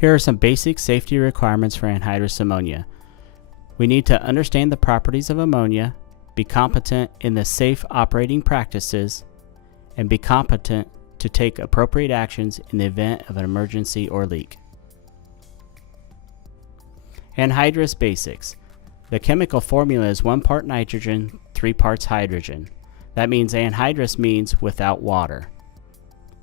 Here are some basic safety requirements for anhydrous ammonia. We need to understand the properties of ammonia, be competent in the safe operating practices, and be competent to take appropriate actions in the event of an emergency or leak. Anhydrous Basics. The chemical formula is 1 part nitrogen, 3 parts hydrogen. That means anhydrous means without water.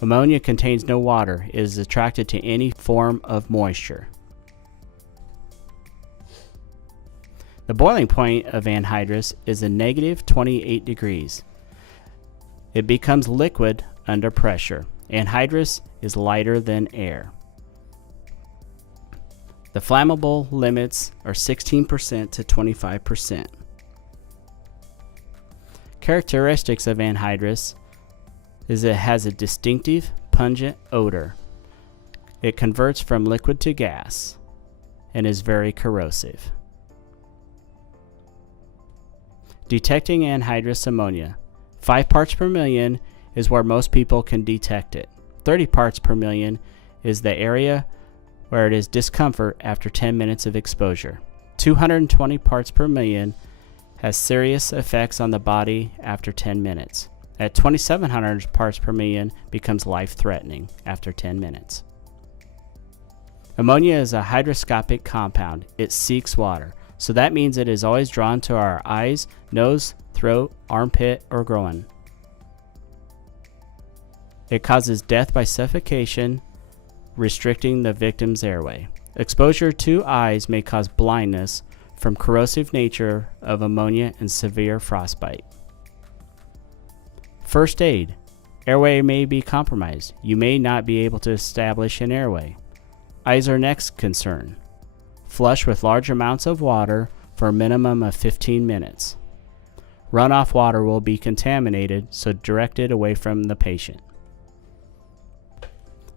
Ammonia contains no water. It is attracted to any form of moisture. The boiling point of anhydrous is a negative 28 degrees. It becomes liquid under pressure. Anhydrous is lighter than air. The flammable limits are 16% to 25%. Characteristics of anhydrous is it has a distinctive, pungent odor. It converts from liquid to gas and is very corrosive. Detecting anhydrous ammonia. 5 parts per million is where most people can detect it. 30 parts per million is the area where it is discomfort after 10 minutes of exposure. 220 parts per million has serious effects on the body after 10 minutes. At 2,700 parts per million becomes life-threatening after 10 minutes. Ammonia is a hygroscopic compound. It seeks water, so that means it is always drawn to our eyes, nose, throat, armpit, or groin. It causes death by suffocation, restricting the victim's airway. Exposure to eyes may cause blindness from corrosive nature of ammonia and severe frostbite. First aid. Airway may be compromised. You may not be able to establish an airway. Eyes are next concern. Flush with large amounts of water for a minimum of 15 minutes. Runoff water will be contaminated, so direct it away from the patient.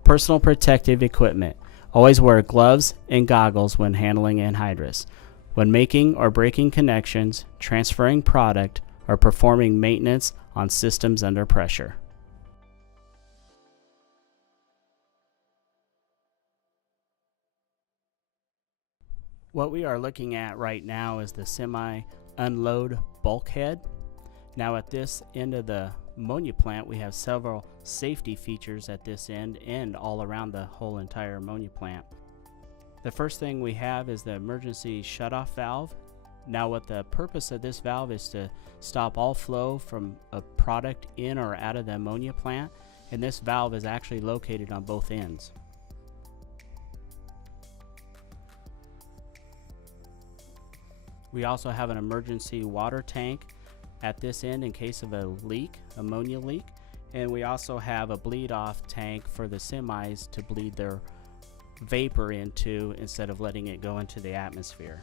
Personal protective equipment. Always wear gloves and goggles when handling anhydrous. When making or breaking connections, transferring product, or performing maintenance on systems under pressure. What we are looking at right now is the semi-unload bulkhead. Now at this end of the ammonia plant, we have several safety features at this end and all around the whole entire ammonia plant. The first thing we have is the emergency shutoff valve. Now what the purpose of this valve is to stop all flow from a product in or out of the ammonia plant, and this valve is actually located on both ends. We also have an emergency water tank at this end in case of a leak, ammonia leak, and we also have a bleed off tank for the semis to bleed their vapor into instead of letting it go into the atmosphere.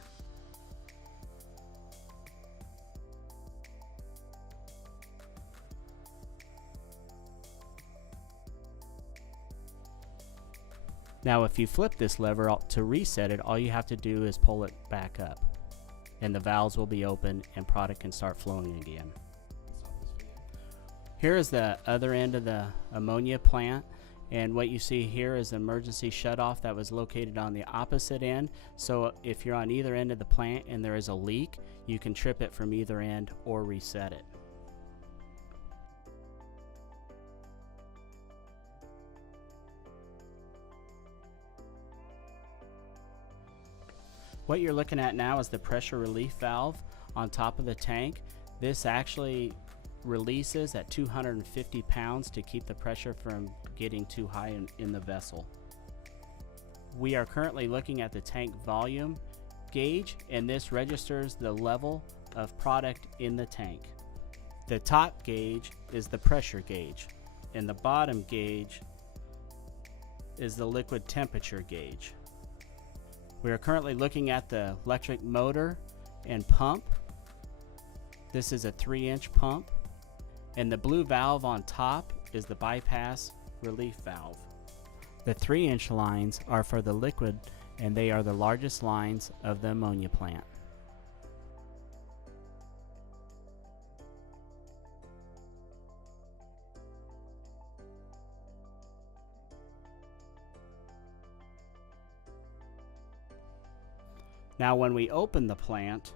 Now if you flip this lever to reset it, all you have to do is pull it back up and the valves will be open and product can start flowing again. Here is the other end of the ammonia plant, and what you see here is an emergency shutoff that was located on the opposite end. So if you're on either end of the plant and there is a leak, you can trip it from either end or reset it. What you're looking at now is the pressure relief valve on top of the tank. This actually releases at 250 pounds to keep the pressure from getting too high in the vessel. We are currently looking at the tank volume gauge, and this registers the level of product in the tank. The top gauge is the pressure gauge, and the bottom gauge is the liquid temperature gauge. We are currently looking at the electric motor and pump. This is a 3-inch pump, and the blue valve on top is the bypass relief valve. The 3-inch lines are for the liquid, and they are the largest lines of the ammonia plant. Now when we open the plant,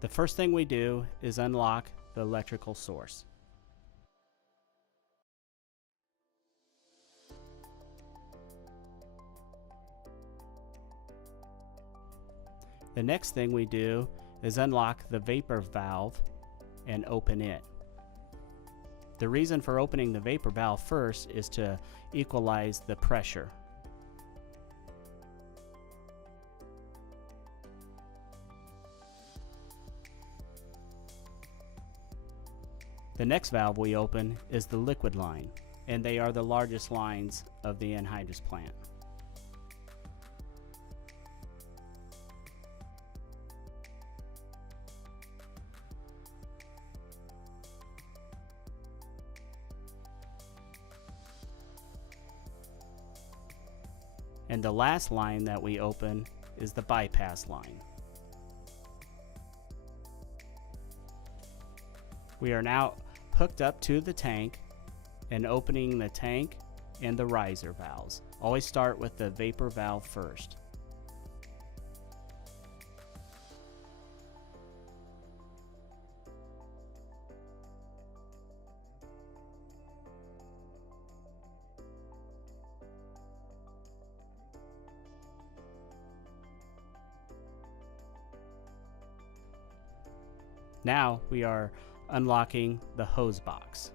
the first thing we do is unlock the electrical source. The next thing we do is unlock the vapor valve and open it. The reason for opening the vapor valve first is to equalize the pressure. The next valve we open is the liquid line, and they are the largest lines of the anhydrous plant. And the last line that we open is the bypass line. We are now hooked up to the tank and opening the tank and the riser valves. Always start with the vapor valve first. Now we are unlocking the hose box.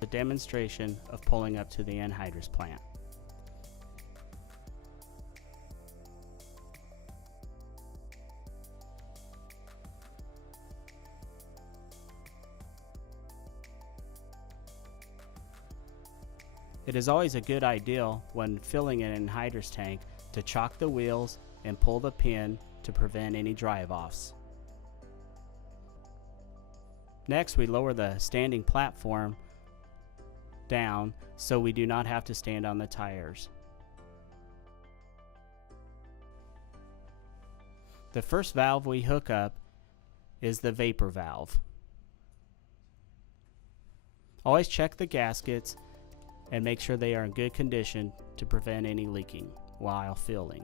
A demonstration of pulling up to the anhydrous plant. It is always a good idea when filling an anhydrous tank to chock the wheels and pull the pin to prevent any drive-offs. Next, we lower the standing platform down so we do not have to stand on the tires. The first valve we hook up is the vapor valve. Always check the gaskets and make sure they are in good condition to prevent any leaking while filling.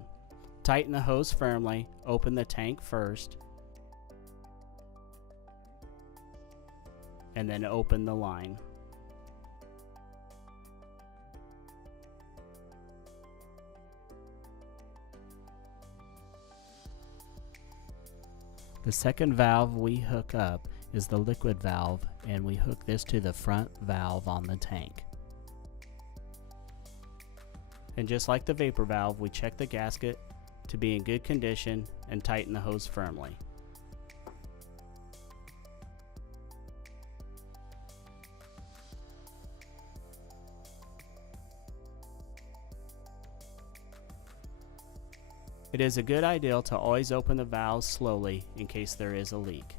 Tighten the hose firmly, open the tank first, and then open the line. The second valve we hook up is the liquid valve, and we hook this to the front valve on the tank. And just like the vapor valve, we check the gasket to be in good condition and tighten the hose firmly. It is a good idea to always open the valves slowly in case there is a leak.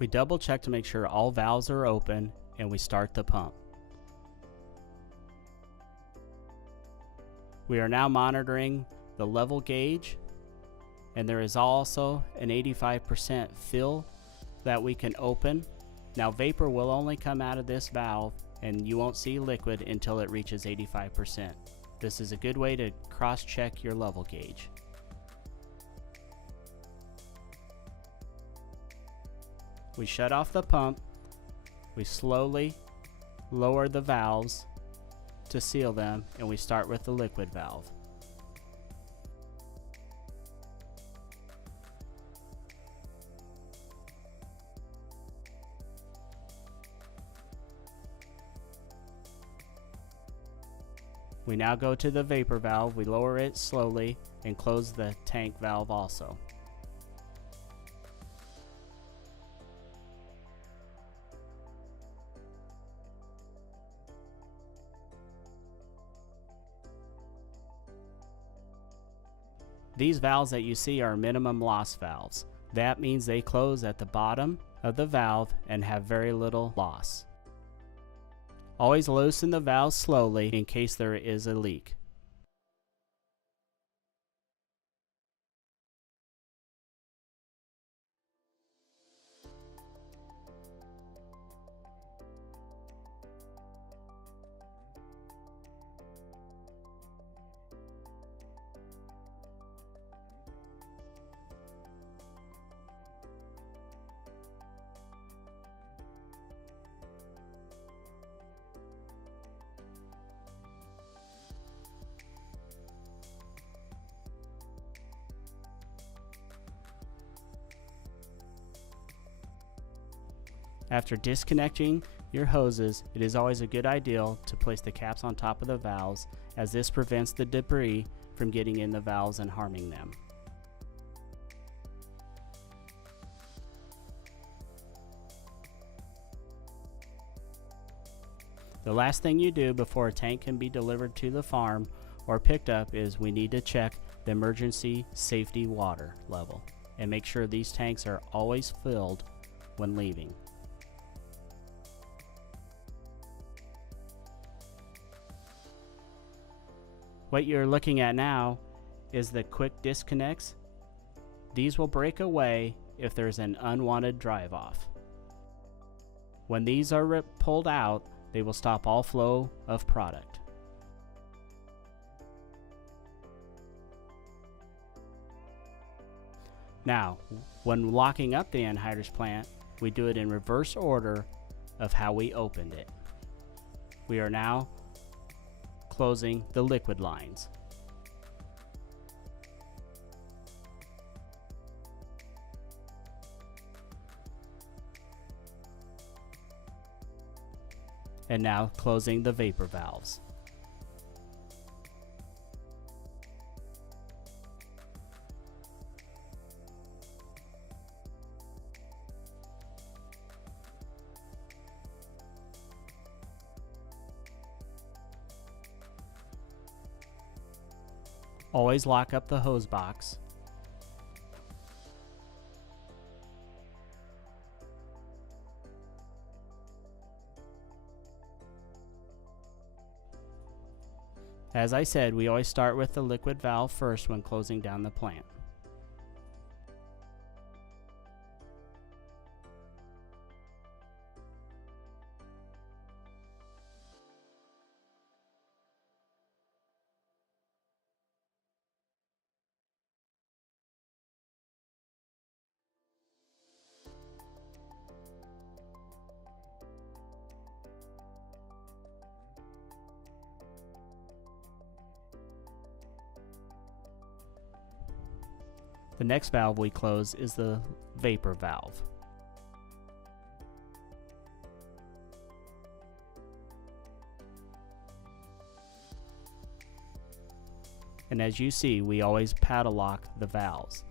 We double check to make sure all valves are open and we start the pump. We are now monitoring the level gauge, and there is also an 85% fill that we can open. Now vapor will only come out of this valve and you won't see liquid until it reaches 85%. This is a good way to cross-check your level gauge. We shut off the pump, we slowly lower the valves to seal them, and we start with the liquid valve. We now go to the vapor valve, we lower it slowly and close the tank valve also. These valves that you see are minimum loss valves. That means they close at the bottom of the valve and have very little loss. Always loosen the valve slowly in case there is a leak. After disconnecting your hoses, it is always a good idea to place the caps on top of the valves, as this prevents the debris from getting in the valves and harming them. The last thing you do before a tank can be delivered to the farm or picked up is we need to check the emergency safety water level and make sure these tanks are always filled when leaving. What you're looking at now is the quick disconnects. These will break away if there's an unwanted drive off. When these are pulled out, they will stop all flow of product. Now, when locking up the anhydrous plant, we do it in reverse order of how we opened it. We are now closing the liquid lines. And now closing the vapor valves. Always lock up the hose box. As I said, we always start with the liquid valve first when closing down the plant. The next valve we close is the vapor valve. And as you see, we always padlock the valves.